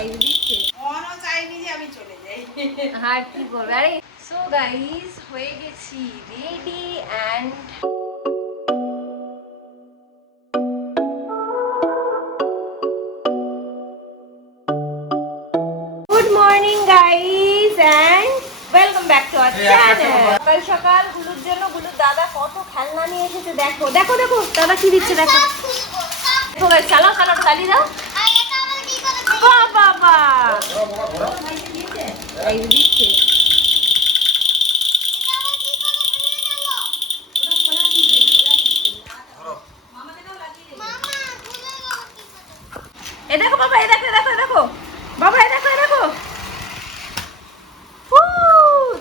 আর কি বলবো, আরে সো গাইস হয়ে গেছি ready and good morning guys and welcome back to our channel. সকাল সকাল গুলুর জন্য গুলুর দাদা কত খেলনা নিয়ে এসেছে, দেখো দেখো দেখো দাদা কি দিচ্ছে দেখো। দেখো গাইস, চালাও চালাও চালিয়ে দাও। বাবা এই দিচ্ছে এ দেখো বাবা, এ দেখো দেখো দেখো বাবা, এ দেখো এ দেখো।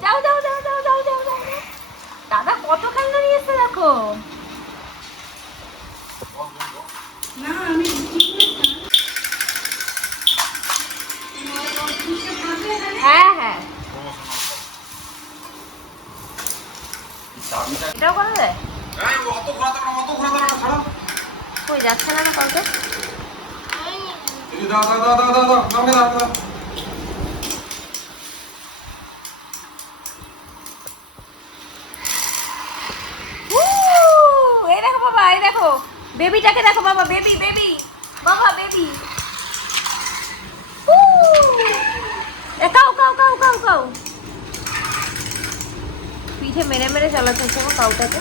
যাও যাও যাও যাও যাও যাও যাও। দাদা কত খেলনা নিয়ে এসেছে দেখো। হ্যাঁ হ্যাঁ এটাও করা যায়। কই যাচ্ছে না কাউকে। এই দেখো বাবা, এই দেখো বেবিটাকে দেখো বাবা, বেবি বেবি বাবা baby. Cow cow cow cow cow পিঠে মেরে মেরে চালাতে হচ্ছে কাউটাকে।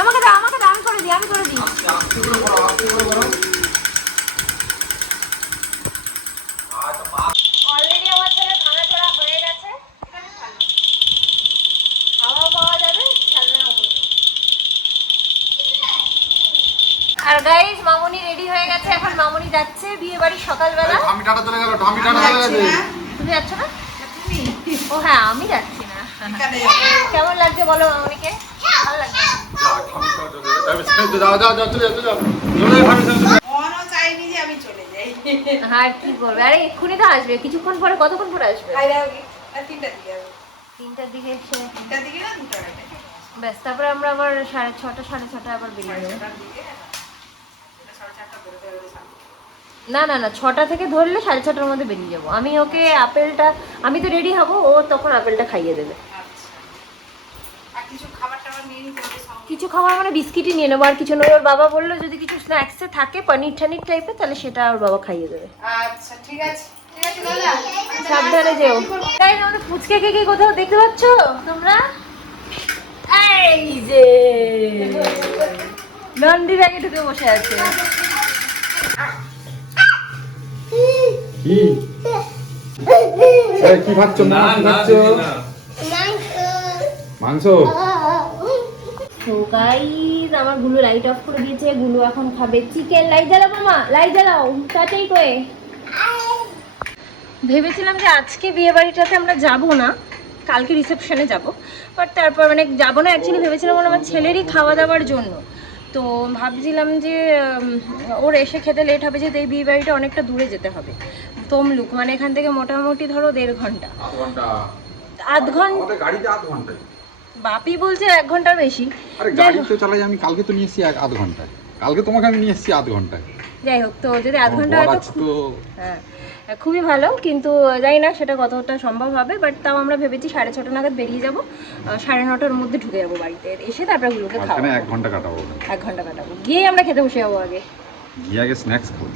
আমাকে দাও আমাকে দাও, আমি করে দিই আমি করে দিই। অলরেডি আমার ছেলে ভাঙা চড়া হয়ে গেছে, হাওয়াও পাওয়া যাবে খেলনাও করবে। আর গাইস মামুনি রেডি হয়ে গেছে, এখন মামুনি যাচ্ছে বিয়ে বাড়ি সকালবেলা। আমি টাটা চলে গেল, আমি টাটা চলে গেছে। তুমি যাচ্ছ না? ও হ্যাঁ আমি যাচ্ছি না। কেমন লাগছে বলো মামুনিকে? ভালো লাগছে? যাও যাও যাও চলে যাও চলে যাও। আর কি বলবো, আরে এক্ষুনি তো আসবে, কিছুক্ষণ পরে। কতক্ষণ পরে আসবে? 3টার দিকে এসে ব্যাস, তারপরে আমরা আবার 6:30 6:30 আবার বেরিয়ে যাবো। না না না 6টা থেকে ধরলে 6:30টার মধ্যে বেরিয়ে যাবো। আমি ওকে আপেলটা, আমি তো রেডি হব, ও তখন আপেলটা খাইয়ে দেবে। কিছু খাবার মানে বিস্কিটই নিয়ে নেবো, আর কিছু নেবো। ওর বাবা বললো যদি কিছু স্ন্যাক্সে থাকে পনির ঠানির টাইপের, তাহলে সেটা ওর বাবা খাইয়ে দেবে। আচ্ছা ঠিক আছে সাবধানে যেও। তাই না, আমাদের ফুচকে কে কোথাও দেখতে পাচ্ছ তোমরা? এই যে নন্দি ব্যাগে ঢুকে বসে আছে। কি কি খাচ্ছ? না খাচ্ছ মাংস। তো গাইস আমার গুলো লাইট অফ করে দিয়েছে, গুলো এখন খাবে চিকেন। লাইট জ্বালাও মামা, লাইট জ্বালাও তাতেই কয়ে। ভেবেছিলাম যে আজকে বিয়ে বাড়িটাতে আমরা যাব না, কালকে রিসেপশনে যাব, বাট তারপর মানে যাব না অ্যাকচুয়ালি ভেবেছিলাম আমার ছেলেরই খাওয়া দাওয়ার জন্য। তো ভাবছিলাম যে ওর এসে খেতে লেট হবে, যেহেতু এই বিয়ে বাড়িটা অনেকটা দূরে যেতে হবে, তমলুক, মানে এখান থেকে মোটামুটি ধরো 1.5 ঘন্টা। আধ ঘন্টা গাড়িতে আধ ঘন্টা। বাপি বলছে 1 ঘন্টার বেশি। আরে গাড়ি তো চালাই আমি, কালকে তো নিয়ে এসেছি আধ ঘন্টায়, কালকে তোমাকে আমি নিয়ে এসেছি আধ ঘন্টায়। যাই হোক, তো যদি আধ ঘন্টা হয় তো হ্যাঁ খুবই ভালো, কিন্তু জানি না সেটা কতটা সম্ভব হবে, বাট তাও আমরা ভেবেছি 6:30 নাগাদ বেরিয়ে যাবো, 9:30টার মধ্যে ঢুকে যাবো বাড়িতে, এসে তারপরে গুলোকে খাবো। 1 ঘন্টা কাটাবো, 1 ঘন্টা কাটাবো, গিয়ে আমরা খেতে বসে যাবো আগে। গিয়ে আগে স্ন্যাক্স খাবো।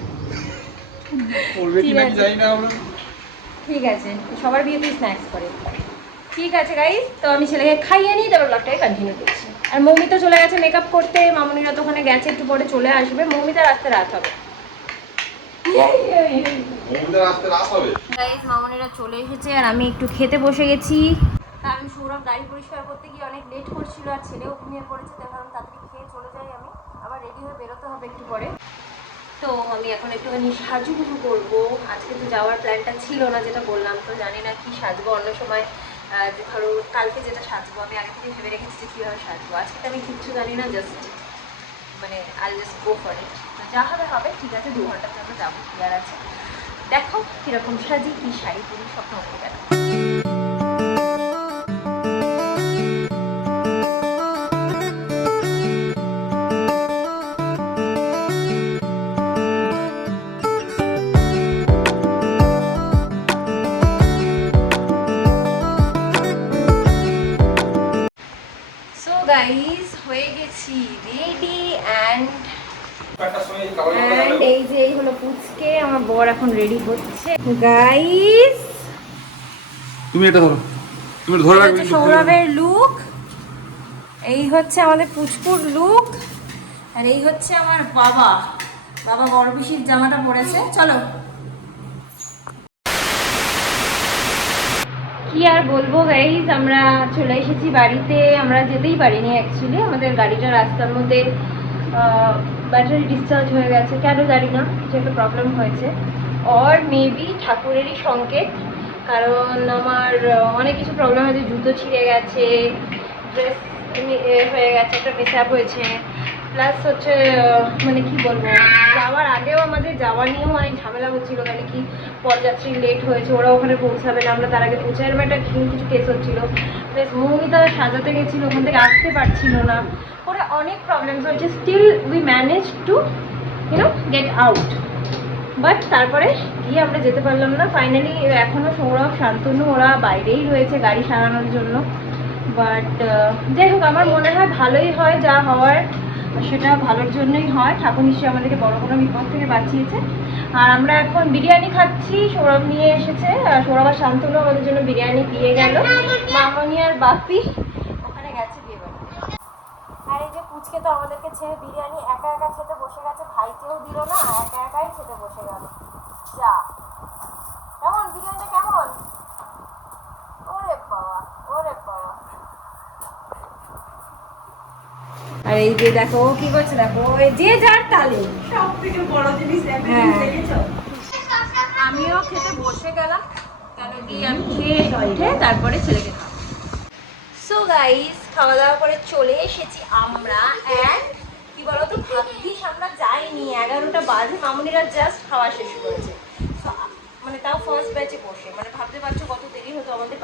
ঠিক আছে, সবার বিয়েতে স্ন্যাক্স করে। ঠিক আছে গাইস, তো আমি ছেলেকে খাইয়ে নিই, তারপর ব্লগটাকে কন্টিনিউ করছি। আর মৌমি তো চলে গেছে মেকআপ করতে, মামুনিরা তো ওখানে গেছে, একটু পরে চলে আসবে। মৌমিতার আসতে রাত হবে। গাইস মামুনিরা চলে এসেছে আর আমি একটু খেতে বসে গেছি, কারণ সৌরভ গাড়ি পরিষ্কার করতে গিয়ে অনেক লেট করছিল আর ছেলেও ঘুমিয়ে পড়েছে, তাই ভাবলাম তাড়াতাড়ি খেয়ে চলে যাই। আমি আবার রেডি হয়ে বেরোতে হবে একটু পরে, তো আমি এখন একটুখানি সাজুগুজু করবো। আজকে তো যাওয়ার প্ল্যানটা ছিল না, যেটা বললাম, তো জানি না কি সাজবো। অন্য সময় ধরো কালকে যেটা সাজবো আমি আগে থেকে ভেবে রেখেছি যে কীভাবে সাজবো। আজকে তো আমি কিচ্ছু জানি না, জাস্ট মানে I just go for it. তো যা হবে হবে, ঠিক আছে 2 ঘন্টার জন্য যাবো, কি আর আছে। দেখো কীরকম সাজি, কী শাড়ি পরি, সব তোমাকে দেখো। গাইস হয়ে গেছি রেডি অ্যান্ড এই যে এই হলো পুচকে, আমার বর এখন রেডি হচ্ছে। গাইস তুমি এটা ধরো, তুমি ধরে রাখবে। সৌরভের লুক, এই হচ্ছে আমাদের পুচকুর লুক, আর এই হচ্ছে আমার বাবা। বাবা বড় পিসির জামাটা পরেছে। চলো কি আর বলবো গাইজ, আমরা চলে এসেছি বাড়িতে। আমরা যেতেই পারিনি অ্যাকচুয়ালি, আমাদের গাড়িটা রাস্তার মধ্যে ব্যাটারি ডিসচার্জ হয়ে গেছে, কেন জানি না, কিছু একটা প্রবলেম হয়েছে। অর মেবি ঠাকুরেরই সংকেত, কারণ আমার অনেক কিছু প্রবলেম হয়েছে, জুতো ছিঁড়ে গেছে, ড্রেস হয়ে গেছে, একটা পেশাব হয়েছে, প্লাস হচ্ছে মানে কি বলবো, যাওয়ার আগেও আমাদের যাওয়া নিয়েও অনেক ঝামেলা হচ্ছিলো, মানে কি পরযাত্রী লেট হয়েছে, ওরা ওখানে পৌঁছাবে না, আমরা তার আগে পৌঁছে, এরকম একটা কিছু কেস হচ্ছিলো। প্লাস মৌমিতা সাজাতে গেছিলো, ওখান থেকে আসতে পারছিল না, ওরা অনেক প্রবলেমস হয়েছে। Still we manage to get out, but তারপরে গিয়ে আমরা যেতে পারলাম না ফাইনালি। এখনও সৌরভ, শান্তনু ওরা বাইরেই রয়েছে গাড়ি সারানোর জন্য। বাট যাই হোক, আমার মনে হয় ভালোই হয়, যা হওয়ার সেটা ভালোর জন্যই হয়। ঠাকুর নিশ্চয়ই আমাদেরকে বড় কোনো বিপদ থেকে বাঁচিয়েছে। আর আমরা এখন বিরিয়ানি খাচ্ছি, সৌরভ নিয়ে এসেছে, সৌরভ আর শান্তনু আমাদের জন্য বিরিয়ানি দিয়ে গেল। মামনি আর বাপি ওখানে গেছে বিয়ে বাড়ি। আর এই যে পুচকে তো আমাদেরকে ছেড়ে বিরিয়ানি একা একা খেতে বসে গেছে, ভাইকেও দিল না, একা একাই খেতে বসে গেল। যা, কেমন বিরিয়ানিটা কেমন? ওরে বাবা, ওরে বাবা। আর এই যে দেখো ও কি করছে, দেখো ওই যে যার তালে সব থেকে বড় জিনিস দেখেছো। আমিও খেতে বসে গেলাম, কেন কি আমি খেয়ে উঠে তারপরে ছেলেকে খাবো। সো গাইস, খাওয়া দাওয়া করে চলে এসেছি আমরা। অ্যান্ড কি বলতো, ভাগ্যিস আমরা যাইনি, 11টা বাজে, মামুনিরা জাস্ট খাওয়া শেষ করেছে। মানে তাও ফার্স্ট ব্যাচে বসে, মানে ভাবতে পারছো কত দেরি হতো আমাদের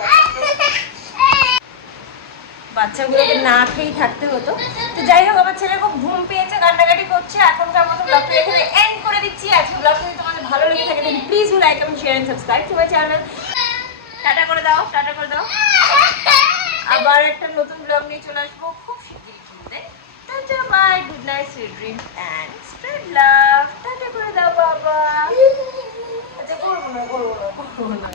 বাচ্চাগুলোকে না খেয়েই থাকতে হতো। তো যাই হোক, আমার ছেলে খুব ঘুম পেয়েছে, কান্নাকাটি করছে। এখনকার মতো ব্লগটা এখানে এন্ড করে দিচ্ছি। আজকে ব্লগটা যদি তোমাদের ভালো লেগে থাকে তাহলে প্লিজ লাইক এবং share and subscribe to my channel. Tata করে দাও, টাটা করে দাও। আবার একটা নতুন ব্লগ নিয়ে চলে আসবো খুব শিগগিরই। Tata, bye, good night, sweet dreams and spread love. Tata করে দাও বাবা। আচ্ছা, করবো না।